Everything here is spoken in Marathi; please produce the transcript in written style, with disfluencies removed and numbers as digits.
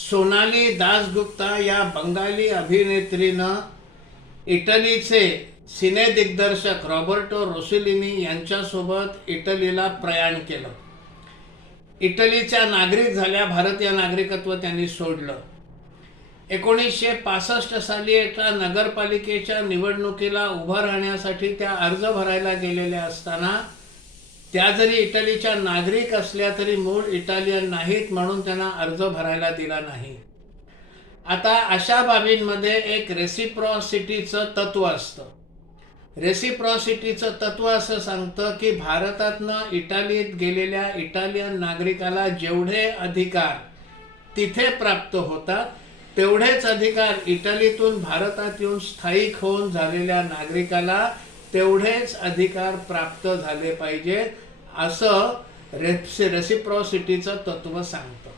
सोनाली दासगुप्ता या बंगाली अभिनेत्रीनं इटलीचे सिने दिग्दर्शक रॉबर्टो रोसेलिनी यांच्यासोबत इटलीला प्रयाण केलं. इटलीच्या नागरिक झाल्या. भारतीय नागरिकत्व त्यांनी सोडलं. 1965 साली एका नगरपालिकेच्या निवडणुकीला उभं राहण्यासाठी त्या अर्ज भरायला गेलेल्या असताना त्या जरी इटलीच्या नागरिक असल्या तरी मूळ इटालियन नाहीत म्हणून त्यांना अर्ज भरायला दिला नाही. आता अशा बाबींमध्ये एक रेसिप्रॉसिटीचं तत्व असतं. रेसिप्रॉसिटीचं तत्व असं सांगतं की भारतातनं इटालीत गेलेल्या इटालियन नागरिकाला जेवढे अधिकार तिथे प्राप्त होतात तेवढेच अधिकार इटलीतून भारतात येऊन स्थायिक होऊन झालेल्या नागरिकाला तेवढेच अधिकार प्राप्त झाले पाहिजेत असं रेसिप्रॉसिटीचं तत्व सांगतं.